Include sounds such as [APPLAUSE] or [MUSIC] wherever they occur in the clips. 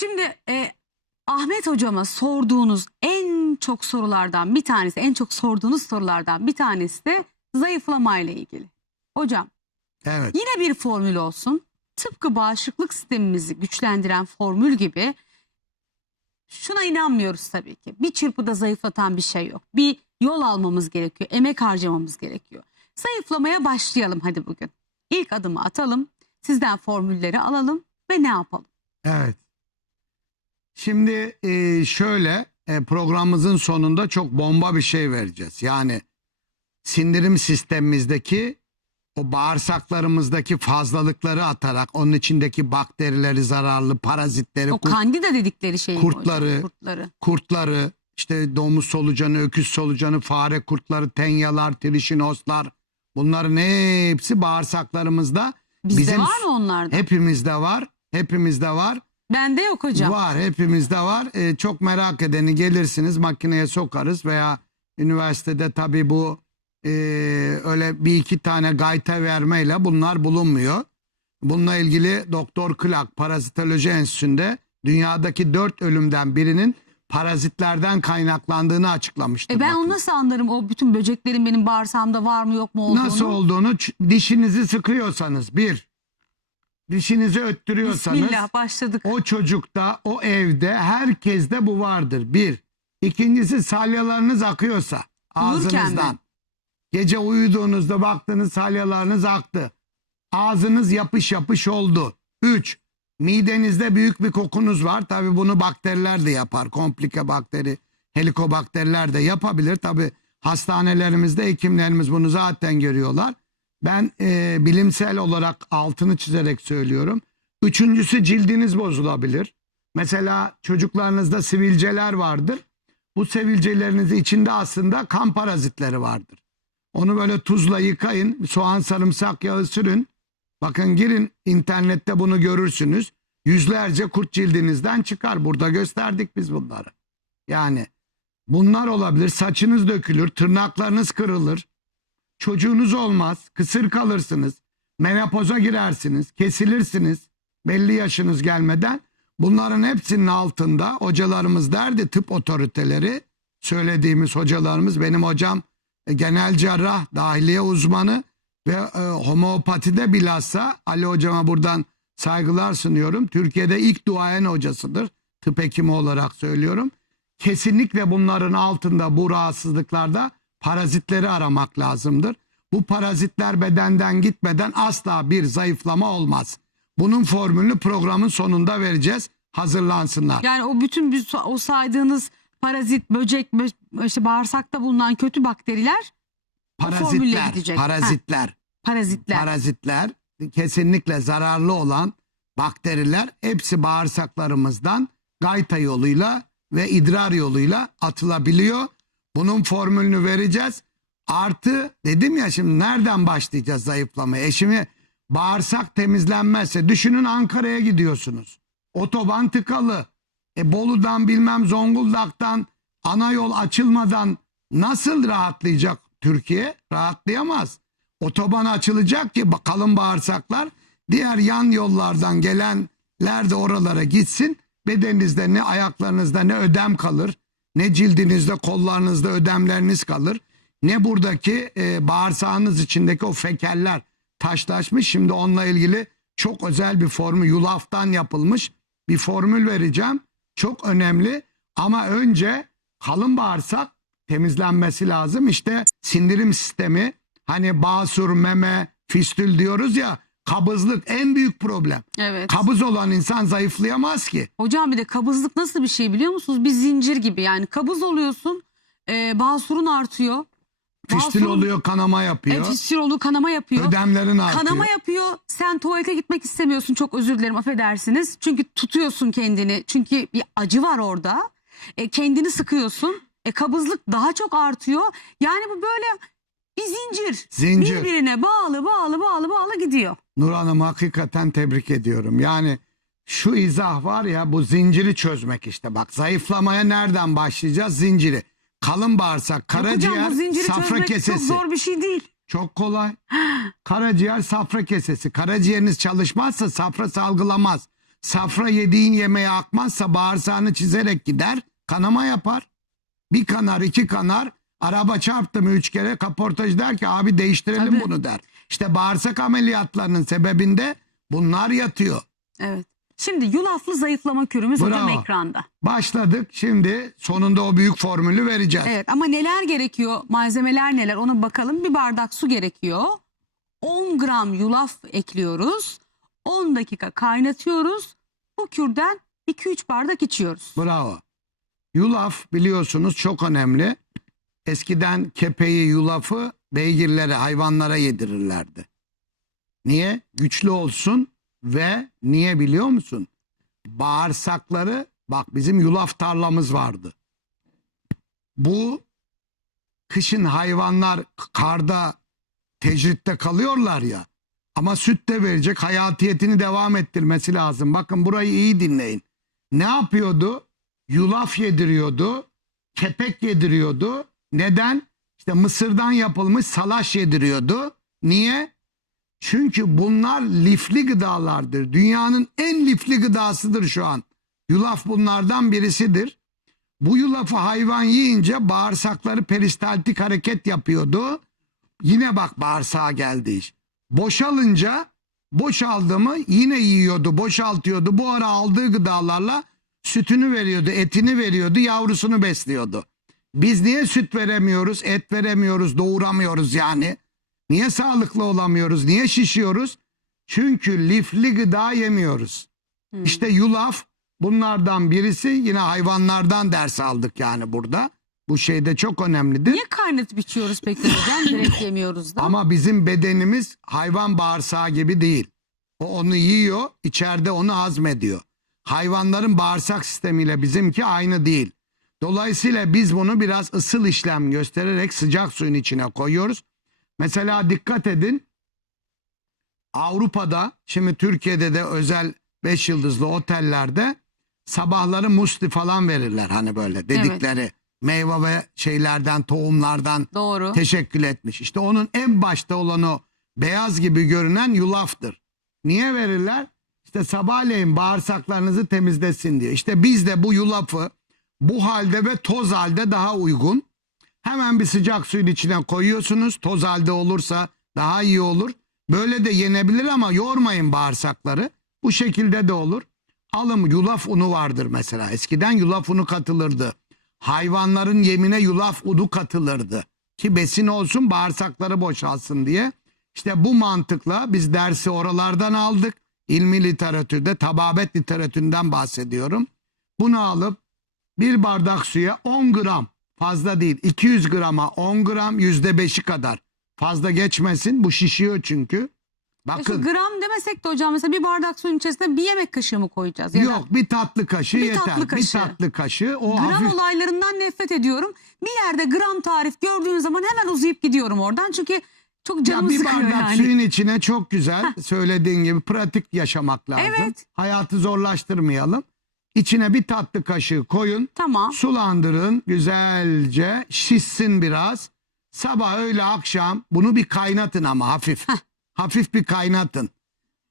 Şimdi e, Ahmet hocama sorduğunuz en çok sorulardan bir tanesi, en çok sorduğunuz sorulardan bir tanesi de zayıflama ile ilgili. Hocam Evet. yine bir formül olsun. Tıpkı bağışıklık sistemimizi güçlendiren formül gibi şuna inanmıyoruz tabii ki. Bir çırpıda zayıflatan bir şey yok. Bir yol almamız gerekiyor, emek harcamamız gerekiyor. Zayıflamaya başlayalım hadi bugün. İlk adımı atalım, sizden formülleri alalım ve ne yapalım? Evet. Şimdi e, şöyle e, programımızın sonunda çok bomba bir şey vereceğiz. Yani sindirim sistemimizdeki o bağırsaklarımızdaki fazlalıkları atarak onun içindeki bakterileri, zararlı parazitleri, O kurt- kandida dedikleri şey hocam? kurtları, kurtları. kurtları, işte domuz solucanı, öküz solucanı, fare kurtları, tenyalar, trişinoslar bunların hepsi bağırsaklarımızda. Bizde Bizim var mı onlarda? Hepimizde var. Hepimizde var. Bende yok hocam. Var hepimizde var. Ee, çok merak edeni gelirsiniz makineye sokarız veya üniversitede tabii bu e, öyle bir iki tane gayta vermeyle bunlar bulunmuyor. Bununla ilgili Doktor Clark Parazitoloji Enstitüsü'nde dünyadaki dört ölümden birinin parazitlerden kaynaklandığını açıklamıştır. E ben bakın. onu nasıl anlarım o bütün böceklerin benim bağırsağımda var mı yok mu olduğunu? Nasıl olduğunu dişinizi sıkıyorsanız bir dişinizi öttürüyorsanız Bismillah başladık. o çocukta, o evde, herkeste bu vardır. Bir. İkincisi salyalarınız akıyorsa Uyurken ağzınızdan. mi? Gece uyuduğunuzda baktınız salyalarınız aktı. Ağzınız yapış yapış oldu. Üç. Midenizde büyük bir kokunuz var. Tabii bunu bakteriler de yapar. Komplike bakteri, helikobakteriler de yapabilir. Tabii hastanelerimizde hekimlerimiz bunu zaten görüyorlar. Ben e, bilimsel olarak altını çizerek söylüyorum. Üçüncüsü cildiniz bozulabilir. Mesela çocuklarınızda sivilceler vardır. Bu sivilcelerinizin içinde aslında kan parazitleri vardır. Onu böyle tuzla yıkayın, soğan sarımsak yağı sürün. Bakın girin internette bunu görürsünüz. Yüzlerce kurt cildinizden çıkar. Burada gösterdik biz bunları. Yani bunlar olabilir. Saçınız dökülür, tırnaklarınız kırılır. Çocuğunuz olmaz, kısır kalırsınız. Menopoza girersiniz, kesilirsiniz. Belli yaşınız gelmeden. Bunların hepsinin altında hocalarımız derdi tıp otoriteleri. Söylediğimiz hocalarımız benim hocam e, genel cerrah, dahiliye uzmanı ve e, homeopatide bilhassa Ali hocama buradan saygılar sunuyorum. Türkiye'de ilk duayen hocasıdır. Tıp hekimi olarak söylüyorum. Kesinlikle bunların altında bu rahatsızlıklarda parazitleri aramak lazımdır. Bu parazitler bedenden gitmeden asla bir zayıflama olmaz. Bunun formülünü programın sonunda vereceğiz. Hazırlansınlar. Yani o bütün bir- o saydığınız parazit, böcek, bö- işte bağırsakta bulunan kötü bakteriler, Parazitler, gidecek. parazitler. parazitler. parazitler kesinlikle zararlı olan bakteriler hepsi bağırsaklarımızdan gayta yoluyla ve idrar yoluyla atılabiliyor. Bunun formülünü vereceğiz. Artı dedim ya şimdi nereden başlayacağız zayıflamaya? Eşimi bağırsak temizlenmezse düşünün Ankara'ya gidiyorsunuz. Otoban tıkalı. E Bolu'dan bilmem Zonguldak'tan ana yol açılmadan nasıl rahatlayacak Türkiye? Rahatlayamaz. Otoban açılacak ki bakalım bağırsaklar diğer yan yollardan gelenler de oralara gitsin. Bedeninizde ne ayaklarınızda ne ödem kalır. Ne cildinizde kollarınızda ödemleriniz kalır. Ne buradaki e, bağırsağınız içindeki o fekerler taşlaşmış. Şimdi onunla ilgili çok özel bir formül yulaftan yapılmış bir formül vereceğim. Çok önemli ama önce kalın bağırsak temizlenmesi lazım. İşte sindirim sistemi hani basur, meme, fistül diyoruz ya kabızlık en büyük problem. Evet. Kabız olan insan zayıflayamaz ki. Hocam bir de kabızlık nasıl bir şey biliyor musunuz? Bir zincir gibi yani kabız oluyorsun, e, basurun artıyor. Fistül Basur- oluyor, kanama yapıyor. E, fistül oluyor, kanama yapıyor. Ödemlerin artıyor. Kanama yapıyor. Sen tuvalete gitmek istemiyorsun. Çok özür dilerim affedersiniz. Çünkü tutuyorsun kendini. Çünkü bir acı var orada. E, kendini sıkıyorsun. E, kabızlık daha çok artıyor. Yani bu böyle bir zincir. Zincir. Birbirine bağlı bağlı bağlı bağlı gidiyor. Nur Hanım hakikaten tebrik ediyorum. Yani şu izah var ya bu zinciri çözmek işte. Bak zayıflamaya nereden başlayacağız? Zinciri. Kalın bağırsak, hocam, karaciğer, bu zinciri safra çözmek kesesi. çok zor bir şey değil. Çok kolay. Karaciğer safra kesesi. Karaciğeriniz çalışmazsa safra salgılamaz. Safra yediğin yemeğe akmazsa bağırsağını çizerek gider. Kanama yapar. Bir kanar iki kanar. Araba çarptı mı üç kere kaportaj der ki abi değiştirelim Tabii. bunu der. İşte bağırsak ameliyatlarının sebebinde bunlar yatıyor. Evet. Şimdi yulaflı zayıflama kürümüz hocam Bravo. ekranda. Başladık şimdi sonunda o büyük formülü vereceğiz. Evet ama neler gerekiyor? Malzemeler neler? Ona bakalım. Bir bardak su gerekiyor. 10 gram yulaf ekliyoruz. 10 dakika kaynatıyoruz. Bu kürden 2-3 bardak içiyoruz. Bravo. Yulaf biliyorsunuz çok önemli. Eskiden kepeği, yulafı beygirlere, hayvanlara yedirirlerdi. Niye? Güçlü olsun ve niye biliyor musun? Bağırsakları, bak bizim yulaf tarlamız vardı. Bu kışın hayvanlar karda, tecritte kalıyorlar ya. Ama süt de verecek, hayatiyetini devam ettirmesi lazım. Bakın burayı iyi dinleyin. Ne yapıyordu? Yulaf yediriyordu, kepek yediriyordu. Neden? İşte mısırdan yapılmış salaş yediriyordu. Niye? Çünkü bunlar lifli gıdalardır. Dünyanın en lifli gıdasıdır şu an. Yulaf bunlardan birisidir. Bu yulafı hayvan yiyince bağırsakları peristaltik hareket yapıyordu. Yine bak bağırsağa geldi iş. Boşalınca boşaldı mı yine yiyordu, boşaltıyordu. Bu ara aldığı gıdalarla sütünü veriyordu, etini veriyordu, yavrusunu besliyordu. Biz niye süt veremiyoruz, et veremiyoruz, doğuramıyoruz yani? Niye sağlıklı olamıyoruz, niye şişiyoruz? Çünkü lifli gıda yemiyoruz. Hmm. İşte yulaf bunlardan birisi yine hayvanlardan ders aldık yani burada. Bu şey de çok önemlidir. Niye kaynatıp içiyoruz peki hocam? Direkt [LAUGHS] yemiyoruz da. Ama bizim bedenimiz hayvan bağırsağı gibi değil. O onu yiyor, içeride onu hazmediyor. Hayvanların bağırsak sistemiyle bizimki aynı değil. Dolayısıyla biz bunu biraz ısıl işlem göstererek sıcak suyun içine koyuyoruz. Mesela dikkat edin. Avrupa'da, şimdi Türkiye'de de özel 5 yıldızlı otellerde sabahları musli falan verirler hani böyle dedikleri meyve ve şeylerden, tohumlardan Doğru. teşekkül etmiş. İşte onun en başta olan o beyaz gibi görünen yulaftır. Niye verirler? İşte sabahleyin bağırsaklarınızı temizlesin diye. İşte biz de bu yulafı bu halde ve toz halde daha uygun. Hemen bir sıcak suyun içine koyuyorsunuz. Toz halde olursa daha iyi olur. Böyle de yenebilir ama yormayın bağırsakları. Bu şekilde de olur. Alım yulaf unu vardır mesela. Eskiden yulaf unu katılırdı. Hayvanların yemine yulaf unu katılırdı. Ki besin olsun bağırsakları boşalsın diye. İşte bu mantıkla biz dersi oralardan aldık. İlmi literatürde tababet literatüründen bahsediyorum. Bunu alıp bir bardak suya 10 gram fazla değil 200 grama 10 gram yüzde beşi kadar fazla geçmesin bu şişiyor çünkü. E şu Bakın gram demesek de hocam mesela bir bardak suyun içerisine bir yemek kaşığı mı koyacağız? Ya yok bir tatlı kaşığı Bir yeter. tatlı kaşığı. Bir tatlı kaşığı o Gram hafif olaylarından nefret ediyorum. Bir yerde gram tarif gördüğüm zaman hemen uzayıp gidiyorum oradan. Çünkü çok Ya canımı bir sıkıyor bardak yani. suyun içine çok güzel söylediğin gibi pratik yaşamak lazım. Evet. Hayatı zorlaştırmayalım. İçine bir tatlı kaşığı koyun. Tamam. Sulandırın güzelce şişsin biraz. Sabah öğle akşam bunu bir kaynatın ama hafif. hafif bir kaynatın.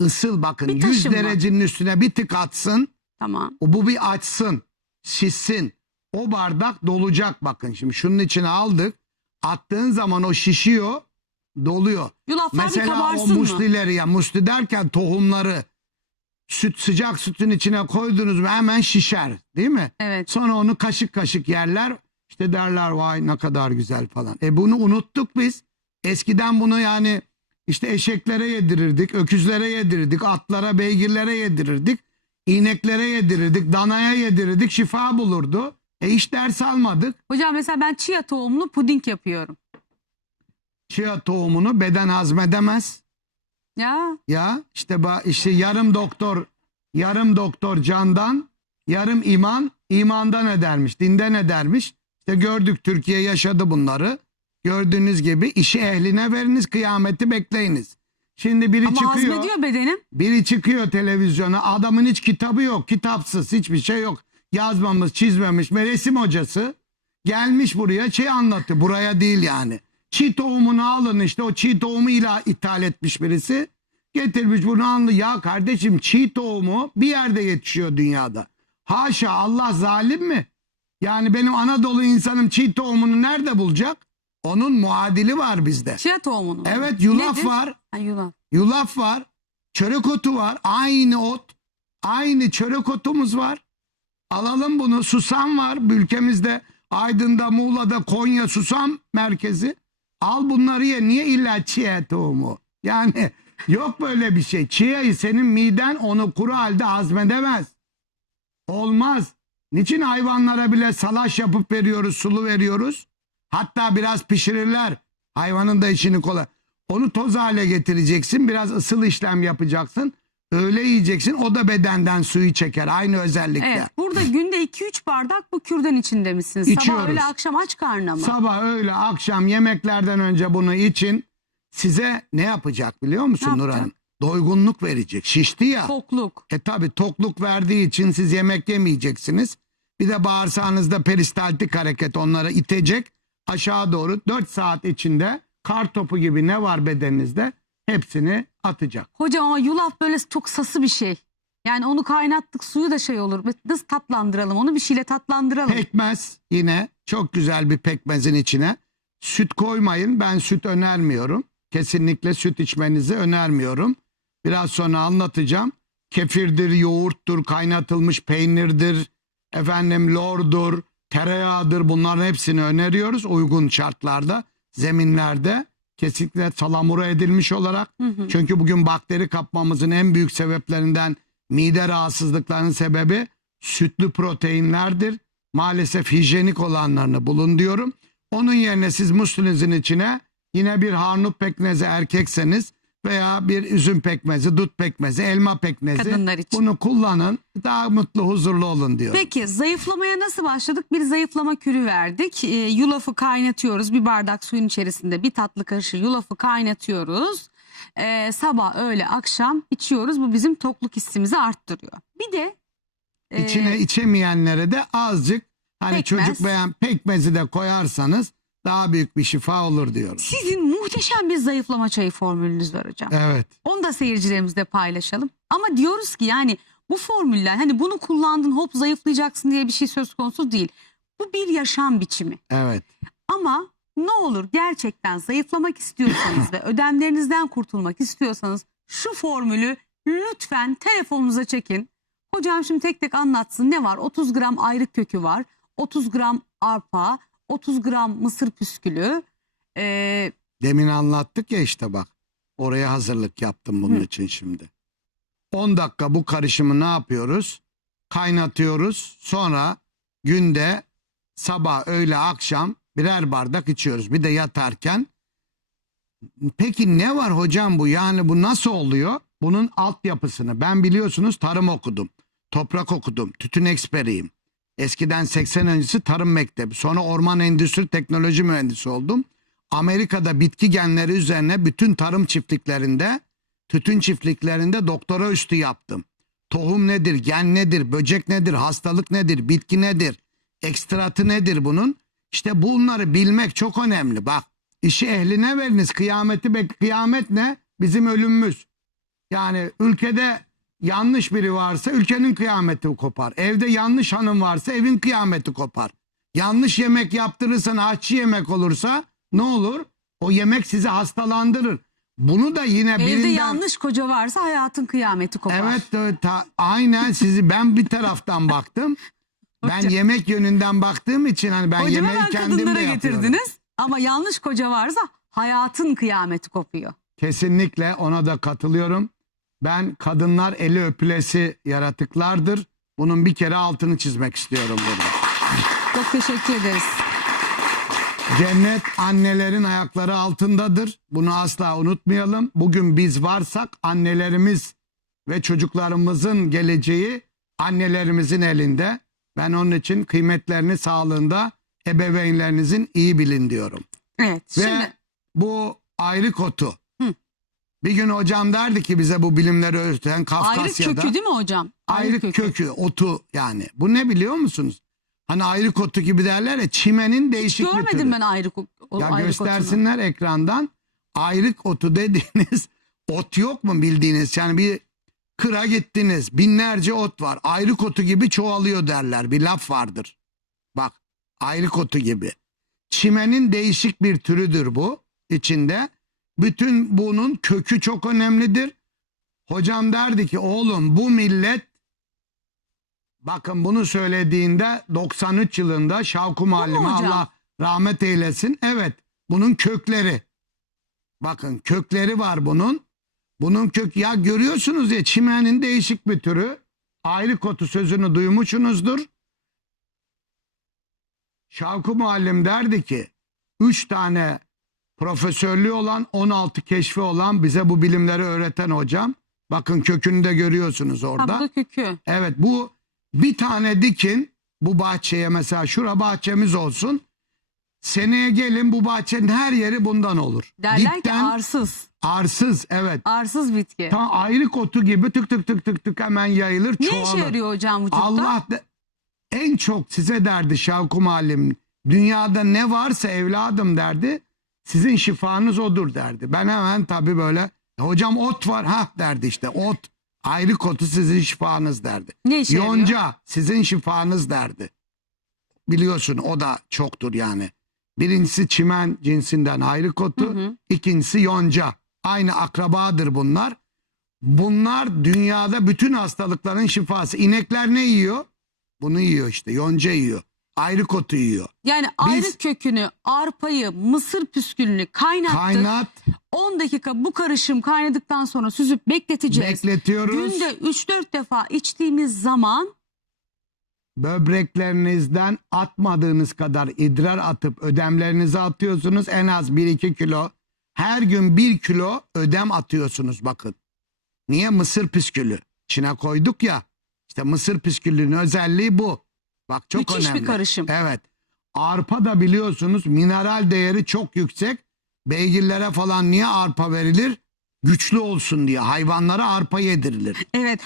Isıl bakın Bir 100 taşınma. derecenin üstüne bir tık atsın. Tamam. O bu bir açsın. Şişsin. O bardak dolacak bakın. Şimdi şunun içine aldık. Attığın zaman o şişiyor. Doluyor. Yulaflar bir Mesela o kabarsın mı? muslileri ya musli derken tohumları süt sıcak sütün içine koydunuz mu hemen şişer değil mi? Evet. Sonra onu kaşık kaşık yerler. İşte derler vay ne kadar güzel falan. E bunu unuttuk biz. Eskiden bunu yani işte eşeklere yedirirdik, öküzlere yedirirdik, atlara, beygirlere yedirirdik, ineklere yedirirdik, danaya yedirirdik, şifa bulurdu. E hiç ders almadık. Hocam mesela ben chia tohumlu puding yapıyorum. Chia tohumunu beden hazmedemez. Ya Ya işte ba- işte yarım doktor yarım doktor candan yarım iman imandan edermiş dinden edermiş. İşte gördük Türkiye yaşadı bunları. Gördüğünüz gibi işi ehline veriniz kıyameti bekleyiniz. Şimdi biri ama çıkıyor hazmediyor bedenim. biri çıkıyor televizyona adamın hiç kitabı yok kitapsız hiçbir şey yok. Yazmamış çizmemiş ve resim hocası gelmiş buraya şey anlattı buraya değil yani. Çiğ tohumunu alın işte o çiğ tohumu ila ithal etmiş birisi. Getirmiş bunu anlı. Ya kardeşim çiğ tohumu bir yerde yetişiyor dünyada. Haşa Allah zalim mi? Yani benim Anadolu insanım çiğ tohumunu nerede bulacak? Onun muadili var bizde. Chia tohumunun. Evet yulaf Nedir? var. Ha, yulaf. Yulaf var. Çörek otu var. Aynı ot. Aynı çörek otumuz var. Alalım bunu. Susam var ülkemizde. Aydın'da, Muğla'da, Konya susam merkezi. Al bunları ye. Niye illa chia tohumu? Yani yok böyle bir şey. Chia'yı senin miden onu kuru halde hazmedemez. Olmaz. Niçin hayvanlara bile salaş yapıp veriyoruz, sulu veriyoruz? Hatta biraz pişirirler. Hayvanın da işini kolay. Onu toz hale getireceksin. Biraz ısıl işlem yapacaksın. Öyle yiyeceksin. O da bedenden suyu çeker. Aynı özellikle. Evet. Burada günde 2-3 bardak bu kürdan içinde misiniz? İçiyoruz. Sabah öyle akşam aç karnına mı? Sabah, öğle, akşam yemeklerden önce bunu için size ne yapacak biliyor musun Ne Nur yapacak? Hanım? Doygunluk verecek. Şişti ya. Tokluk. E tabi tokluk verdiği için siz yemek yemeyeceksiniz. Bir de bağırsağınızda peristaltik hareket onları itecek. Aşağı doğru 4 saat içinde kar topu gibi ne var bedeninizde hepsini atacak. Hocam ama yulaf böyle çok sası bir şey. Yani onu kaynattık suyu da şey olur. Nasıl tatlandıralım onu bir şeyle tatlandıralım. Pekmez yine çok güzel bir pekmezin içine. Süt koymayın ben süt önermiyorum. Kesinlikle süt içmenizi önermiyorum. Biraz sonra anlatacağım. Kefirdir, yoğurttur, kaynatılmış peynirdir, efendim lordur, tereyağıdır bunların hepsini öneriyoruz uygun şartlarda, zeminlerde kesinlikle salamura edilmiş olarak. Hı hı. Çünkü bugün bakteri kapmamızın en büyük sebeplerinden mide rahatsızlıklarının sebebi sütlü proteinlerdir. Maalesef hijyenik olanlarını bulun diyorum. Onun yerine siz muslinizin içine yine bir harnut pekmezi erkekseniz veya bir üzüm pekmezi, dut pekmezi, elma pekmezi Kadınlar için. bunu kullanın. Daha mutlu, huzurlu olun diyorum. Peki zayıflamaya nasıl başladık? Bir zayıflama kürü verdik. Ee, yulafı kaynatıyoruz. Bir bardak suyun içerisinde bir tatlı kaşığı yulafı kaynatıyoruz. Ee, sabah, öğle, akşam içiyoruz. Bu bizim tokluk hissimizi arttırıyor. Bir de e, İçine içemeyenlere de azıcık hani Pekmez. çocuk beğen pekmezi de koyarsanız daha büyük bir şifa olur diyoruz. sizin muhteşem bir zayıflama çayı formülünüz var hocam. Evet. Onu da seyircilerimizle paylaşalım. Ama diyoruz ki yani bu formüller hani bunu kullandın hop zayıflayacaksın diye bir şey söz konusu değil. Bu bir yaşam biçimi. Evet. Ama ne olur gerçekten zayıflamak istiyorsanız [LAUGHS] ve ödemlerinizden kurtulmak istiyorsanız şu formülü lütfen telefonunuza çekin. Hocam şimdi tek tek anlatsın ne var? 30 gram ayrık kökü var, 30 gram arpa, 30 gram mısır püskülü. Ee, Demin anlattık ya işte bak. Oraya hazırlık yaptım bunun Hı. için şimdi. 10 dakika bu karışımı ne yapıyoruz? Kaynatıyoruz. Sonra günde sabah, öğle, akşam birer bardak içiyoruz. Bir de yatarken. Peki ne var hocam bu? Yani bu nasıl oluyor? Bunun altyapısını. Ben biliyorsunuz tarım okudum. Toprak okudum. Tütün eksperiyim. Eskiden 80 öncesi tarım mektebi. Sonra orman endüstri teknoloji mühendisi oldum. Amerika'da bitki genleri üzerine bütün tarım çiftliklerinde, tütün çiftliklerinde doktora üstü yaptım. Tohum nedir, gen nedir, böcek nedir, hastalık nedir, bitki nedir, ekstratı nedir bunun? İşte bunları bilmek çok önemli. Bak işi ehline veriniz. Kıyameti bek kıyamet ne? Bizim ölümümüz. Yani ülkede yanlış biri varsa ülkenin kıyameti kopar. Evde yanlış hanım varsa evin kıyameti kopar. Yanlış yemek yaptırırsan aşçı yemek olursa ne olur? O yemek sizi hastalandırır. Bunu da yine evde birinden... yanlış koca varsa hayatın kıyameti kopar. Evet ta- aynen sizi ben bir taraftan baktım. [LAUGHS] ben Hocam- yemek yönünden baktığım için hani ben Hocam yemeği hemen kendim de yapıyorum. getirdiniz. Ama yanlış koca varsa hayatın kıyameti kopuyor. Kesinlikle ona da katılıyorum. Ben kadınlar eli öpülesi yaratıklardır. Bunun bir kere altını çizmek istiyorum burada. Çok teşekkür ederiz. Cennet annelerin ayakları altındadır. Bunu asla unutmayalım. Bugün biz varsak annelerimiz ve çocuklarımızın geleceği annelerimizin elinde. Ben onun için kıymetlerini sağlığında ebeveynlerinizin iyi bilin diyorum. Evet. Ve Şimdi bu ayrık otu. Bir gün hocam derdi ki bize bu bilimleri öğreten ayrık Kafkasya'da. kökü değil mi hocam? Ayrık kökü. otu yani. Bu ne biliyor musunuz? Hani ayrık otu gibi derler ya çimenin değişik bir türü. Görmedim ben ayrık, o, Ya ayrık otunu. göstersinler ekrandan. Ayrık otu dediğiniz [LAUGHS] ot yok mu bildiğiniz? Yani bir kıra gittiniz. Binlerce ot var. Ayrık otu gibi çoğalıyor derler. Bir laf vardır. Bak ayrık otu gibi. Çimenin değişik bir türüdür bu içinde. Bütün bunun kökü çok önemlidir. Hocam derdi ki oğlum bu millet bakın bunu söylediğinde 93 yılında Şavku Muallime? Allah rahmet eylesin. Evet bunun kökleri. Bakın kökleri var bunun. Bunun kök ya görüyorsunuz ya çimenin değişik bir türü. Ayrık otu sözünü duymuşsunuzdur. Şavku Muallim derdi ki 3 tane profesörlüğü olan 16 keşfi olan bize bu bilimleri öğreten hocam. Bakın kökünü de görüyorsunuz Ha, orada. bu da kökü. Evet bu bir tane dikin bu bahçeye mesela şura bahçemiz olsun. Seneye gelin bu bahçenin her yeri bundan olur. Derler ki Dipten arsız. arsız evet. Arsız bitki. Tam ayrık otu gibi tık tık tık tık tık hemen yayılır ne çoğalır. işe yarıyor hocam vücutta? Allah de, en çok size derdi Şavku Muallim. Dünyada ne varsa evladım derdi. Sizin şifanız odur derdi. Ben hemen tabii böyle "E hocam ot var ha derdi işte ot. Ayrık otu sizin şifanız derdi. Ne işe yarıyor? Yonca sizin şifanız derdi. Biliyorsun o da çoktur yani. Birincisi çimen cinsinden ayrık otu. Hı hı. ikincisi yonca. Aynı akrabadır bunlar. Bunlar dünyada bütün hastalıkların şifası. İnekler ne yiyor? Bunu yiyor işte. Yonca yiyor. Ayrık otu yiyor. Yani ayrık kökünü, arpayı, mısır püskülünü kaynattık. Kaynat, 10 dakika bu karışım kaynadıktan sonra süzüp bekleteceğiz. bekletiyoruz. Günde 3-4 defa içtiğimiz zaman Böbreklerinizden atmadığınız kadar idrar atıp ödemlerinize atıyorsunuz. En az 1-2 kilo. Her gün 1 kilo ödem atıyorsunuz bakın. Niye? Mısır püskülü. İçine koyduk ya. İşte mısır püskülünün özelliği bu. Bak çok Müthiş bir önemli. karışım. Evet. Arpa da biliyorsunuz mineral değeri çok yüksek. Beygirlere falan niye arpa verilir? Güçlü olsun diye. Hayvanlara arpa yedirilir. evet